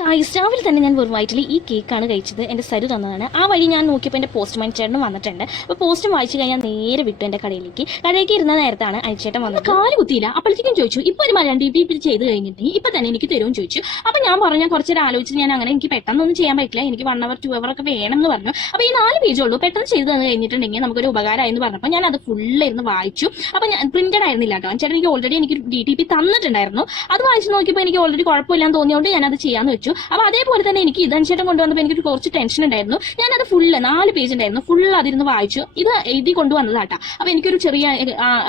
രാവിലെ തന്നെ ഞാൻ വെറും വയറ്റിൽ ഈ കേക്കാണ് കഴിച്ചത്. എൻ്റെ സരു തന്നതാണ്. ആ വഴി ഞാൻ നോക്കിയപ്പോൾ എൻ്റെ പോസ്റ്റ്മാൻ ചേട്ടനും വന്നിട്ടുണ്ട്. അപ്പോൾ പോസ്റ്റും വായിച്ചു കഴിഞ്ഞാൽ നേരെ വിട്ടു എൻ്റെ കടയിലേക്ക് ഇരുന്ന നേരത്താണ് അനിച്ചേട്ടൻ വന്നത്. കാല് കുത്തിയില്ല. അപ്പോഴത്തേക്കും ചോദിച്ചു, ഇപ്പോൾ ഒരു മലയാളം DP ചെയ്ത് കഴിഞ്ഞിട്ടുണ്ടെങ്കിൽ ഇപ്പം തന്നെ എനിക്ക് തരുമെന്ന് ചോദിച്ചു. അപ്പോൾ ഞാൻ പറഞ്ഞു, ഞാൻ കുറച്ചേരം ആലോചിച്ച് ഞാൻ അങ്ങനെ എനിക്ക് പെട്ടെന്നൊന്നും ചെയ്യാൻ പറ്റില്ല, എനിക്ക് 1 hour 2 hour ഒക്കെ വേണം എന്ന് പറഞ്ഞു. അപ്പോൾ ഈ 4 പേജേ ഉള്ളൂ, പെട്ടെന്ന് ചെയ്ത് തന്നു കഴിഞ്ഞിട്ടുണ്ടെങ്കിൽ നമുക്കൊരു ഉപകാരമായി എന്ന് പറഞ്ഞപ്പോൾ ഞാൻ അത് ഫുള്ള് ഇരുന്ന് വായിച്ചു. അപ്പോൾ ഞാൻ പ്രിന്റഡ് ആയിരുന്നില്ല കേട്ടോ. ചേട്ടൻ എനിക്ക് ഓൾറെഡി എനിക്ക് DTP തന്നിട്ടുണ്ടായിരുന്നു. അത് വായിച്ച് നോക്കിയപ്പോൾ എനിക്ക് ഓൾറെഡി കുഴപ്പമില്ലാന്ന് തോന്നിയോണ്ട് ഞാനത് ചെയ്യാന്ന് വെച്ചു. അപ്പോൾ അതേപോലെ തന്നെ എനിക്ക് ഇതനുസരിച്ച് കൊണ്ടുവന്നപ്പോൾ എനിക്ക് കുറച്ച് ടെൻഷൻ ഉണ്ടായിരുന്നു. ഞാനത് ഫുള്ള് 4 പേജ് ഉണ്ടായിരുന്നു, ഫുള്ള് അതിരുന്ന് വായിച്ചു. ഇത് എഴുതി കൊണ്ടുവന്നതാട്ടാ. അപ്പോൾ എനിക്കൊരു ചെറിയ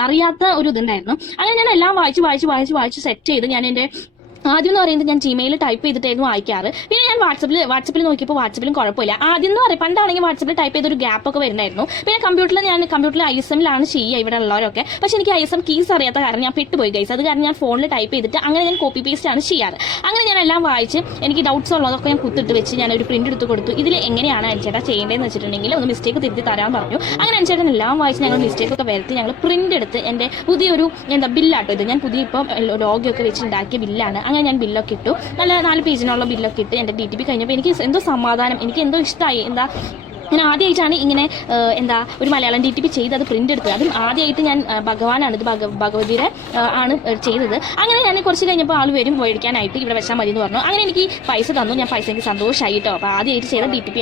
അറിയാത്ത ഒരു ഇതുണ്ടായിരുന്നു. അങ്ങനെ ഞാൻ എല്ലാം വായിച്ച് സെറ്റ് ചെയ്ത് ഞാൻ എൻ്റെ ആദ്യം എന്ന് പറയുന്നത് ഞാൻ ജിമെയിൽ ടൈപ്പ് ചെയ്തിട്ടായിരുന്നു വായിക്കാറ്. പിന്നെ ഞാൻ വാട്സപ്പിൽ നോക്കിയപ്പോൾ വാട്സപ്പിലും കുഴപ്പമില്ല. ആദ്യം എന്ന് പറയും പണ്ടാണെങ്കിൽ വാട്സപ്പിൽ ടൈപ്പ് ചെയ്തൊരു ഗ്യാപ്പ് ഒക്കെ വരുന്നായിരുന്നു. പിന്നെ കമ്പ്യൂട്ടറിൽ ISM-ലാണ് ചെയ്യുക ഇവിടെ ഉള്ളവരൊക്കെ. പക്ഷെ എനിക്ക് ISM കീസ് അറിയാത്ത കാരണം ഞാൻ പെട്ടുപോയി ഗൈസ്. അത് കാരണം ഞാൻ ഫോണിൽ ടൈപ്പ് ചെയ്തിട്ട് അങ്ങനെ ഞാൻ കോപ്പി പേസ്റ്റ് ആണ് ചെയ്യാറ്. അങ്ങനെ ഞാൻ എല്ലാം വായിച്ച് എനിക്ക് ഡൗട്ട്സ് ഉള്ളതൊക്കെ ഞാൻ കുത്തിട്ട് വെച്ച് ഞാൻ ഒരു പ്രിന്റ് എടുത്ത് കൊടുത്തു. ഇതിൽ എങ്ങനെയാണ് അനിച്ചേട്ടാ ചെയ്യേണ്ടതെന്ന് വെച്ചിട്ടുണ്ടെങ്കിൽ ഒന്ന് മിസ്റ്റേക്ക് തിരുത്തി തരാൻ പറഞ്ഞു. അങ്ങനെ അനിച്ചേട്ടൻ എല്ലാം വായിച്ച് ഞങ്ങൾ മിസ്റ്റേക്ക് ഒക്കെ വരുത്തി ഞങ്ങൾ പ്രിന്റ് എടുത്ത് എൻ്റെ പുതിയൊരു ബില്ലാട്ടോ ഇത്. ഞാൻ പുതിയ ഇപ്പം ലോഗൊക്കെ വെച്ച് ഉണ്ടാക്കിയ ബില്ലാണ്. അങ്ങനെ ഞാൻ ബില്ലൊക്കെ ഇട്ടു. നല്ല 4 പേജിനുള്ള ബില്ലൊക്കെ ഇട്ട് എൻ്റെ DTP കഴിഞ്ഞപ്പോൾ എനിക്ക് എന്തോ സമാധാനം, എനിക്ക് എന്തോ ഇഷ്ടമായി. ഞാൻ ആദ്യമായിട്ടാണ് ഇങ്ങനെ ഒരു മലയാളം DTP ചെയ്ത് അത് പ്രിന്റ് എടുത്തത്. അതും ആദ്യമായിട്ട് ഞാൻ ഭഗവാനാണ് ഇത് ഭഗവതിയുടെ ആണ് ചെയ്തത്. അങ്ങനെ ഞാൻ കുറച്ച് കഴിഞ്ഞപ്പോൾ ആൾ വരും മേടിക്കാനായിട്ട്, ഇവിടെ വെച്ചാൽ മതി എന്ന് പറഞ്ഞു. അങ്ങനെ എനിക്ക് പൈസ തന്നു. ഞാൻ പൈസ എനിക്ക് സന്തോഷമായി കേട്ടോ. അപ്പോൾ ആദ്യമായിട്ട് ചെയ്ത DTP